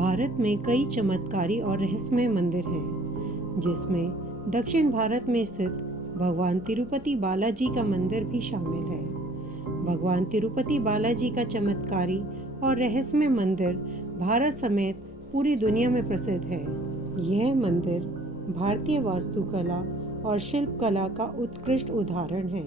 भारत में कई चमत्कारी और रहस्यमय मंदिर हैं, जिसमें दक्षिण भारत में स्थित भगवान तिरुपति बालाजी का मंदिर भी शामिल है। भगवान तिरुपति बालाजी का चमत्कारी और रहस्यमय मंदिर भारत समेत पूरी दुनिया में प्रसिद्ध है। यह मंदिर भारतीय वास्तुकला और शिल्पकला का उत्कृष्ट उदाहरण है।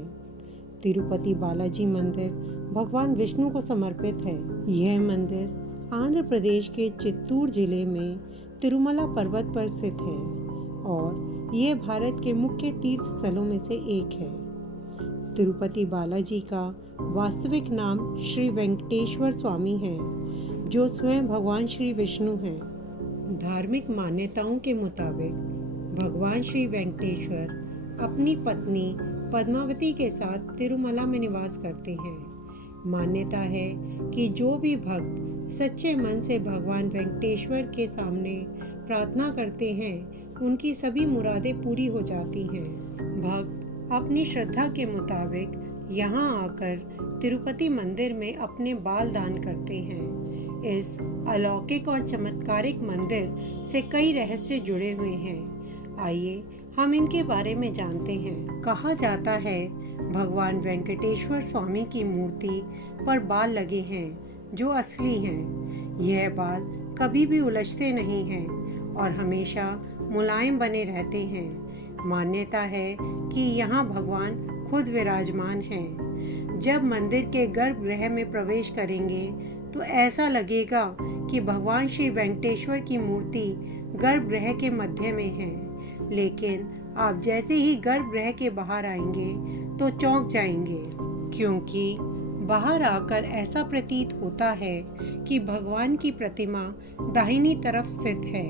तिरुपति बालाजी मंदिर भगवान विष्णु को समर्पित है। यह मंदिर आंध्र प्रदेश के चित्तूर जिले में तिरुमला पर्वत पर स्थित है और यह भारत के मुख्य तीर्थ स्थलों में से एक है। तिरुपति बालाजी का वास्तविक नाम श्री वेंकटेश्वर स्वामी है, जो स्वयं भगवान श्री विष्णु हैं। धार्मिक मान्यताओं के मुताबिक भगवान श्री वेंकटेश्वर अपनी पत्नी पद्मावती के साथ तिरुमला में निवास करते हैं। मान्यता है कि जो भी भक्त सच्चे मन से भगवान वेंकटेश्वर के सामने प्रार्थना करते हैं, उनकी सभी मुरादें पूरी हो जाती हैं। भक्त अपनी श्रद्धा के मुताबिक यहाँ आकर तिरुपति मंदिर में अपने बाल दान करते हैं। इस अलौकिक और चमत्कारिक मंदिर से कई रहस्य जुड़े हुए हैं। आइए हम इनके बारे में जानते हैं। कहा जाता है भगवान वेंकटेश्वर स्वामी की मूर्ति पर बाल लगे हैं, जो असली हैं। यह बाल कभी भी उलझते नहीं हैं और हमेशा मुलायम बने रहते हैं। मान्यता है कि यहाँ भगवान खुद विराजमान हैं। जब मंदिर के गर्भगृह में प्रवेश करेंगे तो ऐसा लगेगा कि भगवान श्री वेंकटेश्वर की मूर्ति गर्भगृह के मध्य में है, लेकिन आप जैसे ही गर्भगृह के बाहर आएंगे तो चौंक जाएंगे, क्योंकि बाहर आकर ऐसा प्रतीत होता है कि भगवान की प्रतिमा दाहिनी तरफ स्थित है।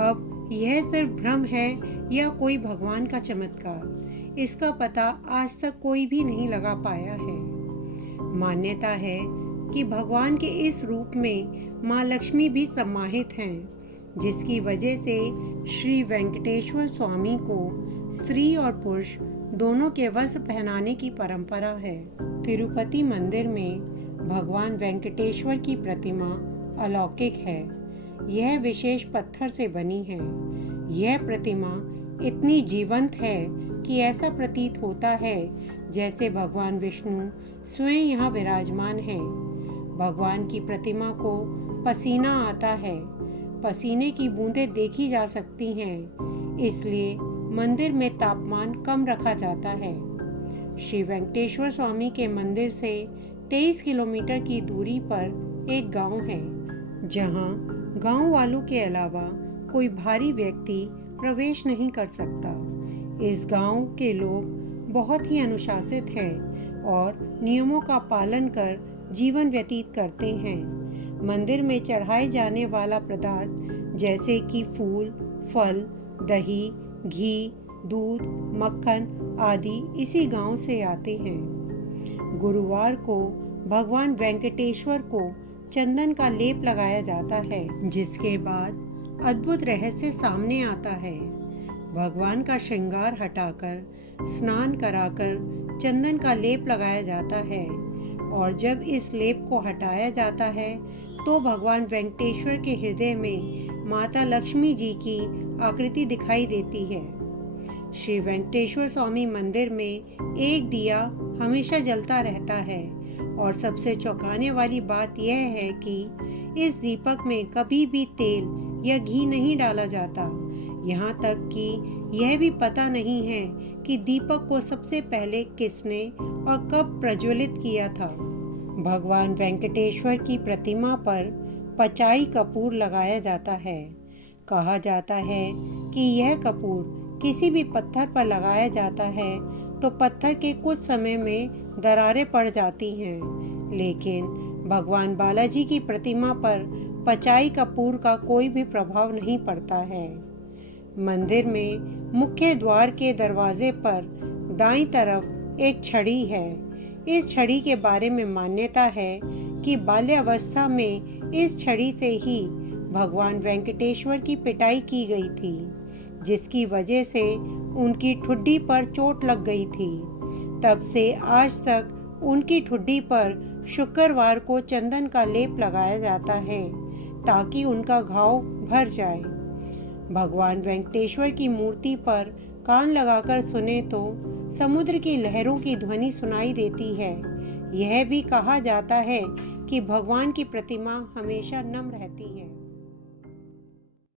अब यह सिर्फ भ्रम है या कोई भगवान का चमत्कार, इसका पता आज तक कोई भी नहीं लगा पाया है। मान्यता है कि भगवान के इस रूप में माँ लक्ष्मी भी समाहित हैं, जिसकी वजह से श्री वेंकटेश्वर स्वामी को स्त्री और पुरुष दोनों के वस्त्र पहनाने की परंपरा है। तिरुपति मंदिर में भगवान वेंकटेश्वर की प्रतिमा अलौकिक है। यह विशेष पत्थर से बनी है। यह प्रतिमा इतनी जीवंत है कि ऐसा प्रतीत होता है जैसे भगवान विष्णु स्वयं यहाँ विराजमान हैं। भगवान की प्रतिमा को पसीना आता है। पसीने की बूंदें देखी जा सकती हैं, इसलिए मंदिर में तापमान कम रखा जाता है। श्री वेंकटेश्वर स्वामी के मंदिर से 23 किलोमीटर की दूरी पर एक गांव है, जहां गांव वालों के अलावा कोई बाहरी व्यक्ति प्रवेश नहीं कर सकता। इस गांव के लोग बहुत ही अनुशासित हैं और नियमों का पालन कर जीवन व्यतीत करते हैं। मंदिर में चढ़ाए जाने वाला पदार्थ जैसे कि फूल, फल, दही, घी, दूध, मक्खन आदि इसी गांव से आते हैं। गुरुवार को भगवान वेंकटेश्वर को चंदन का लेप लगाया जाता है, जिसके बाद अद्भुत रहस्य सामने आता है। भगवान का श्रृंगार हटाकर स्नान कराकर चंदन का लेप लगाया जाता है और जब इस लेप को हटाया जाता है तो भगवान वेंकटेश्वर के हृदय में माता लक्ष्मी जी की आकृति दिखाई देती है। श्री वेंकटेश्वर स्वामी मंदिर में एक दिया हमेशा जलता रहता है और सबसे चौंकाने वाली बात यह है कि इस दीपक में कभी भी तेल या घी नहीं डाला जाता। यहाँ तक कि यह भी पता नहीं है कि दीपक को सबसे पहले किसने और कब प्रज्वलित किया था। भगवान वेंकटेश्वर की प्रतिमा पर पचाई कपूर लगाया जाता है। कहा जाता है कि यह कपूर किसी भी पत्थर पर लगाया जाता है तो पत्थर के कुछ समय में दरारें पड़ जाती हैं, लेकिन भगवान बालाजी की प्रतिमा पर पचाई कपूर का कोई भी प्रभाव नहीं पड़ता है। मंदिर में मुख्य द्वार के दरवाजे पर दाईं तरफ एक छड़ी है। इस छड़ी के बारे में मान्यता है कि बाल्यावस्था में इस छड़ी से ही भगवान वेंकटेश्वर की पिटाई की गई थी, जिसकी वजह से उनकी ठुड्डी पर चोट लग गई थी। तब से आज तक उनकी ठुड्डी पर शुक्रवार को चंदन का लेप लगाया जाता है, ताकि उनका घाव भर जाए। भगवान वेंकटेश्वर की मूर्ति पर कान लगाकर सुने तो समुद्र की लहरों की ध्वनि सुनाई देती है। यह भी कहा जाता है कि भगवान की प्रतिमा हमेशा नम रहती है।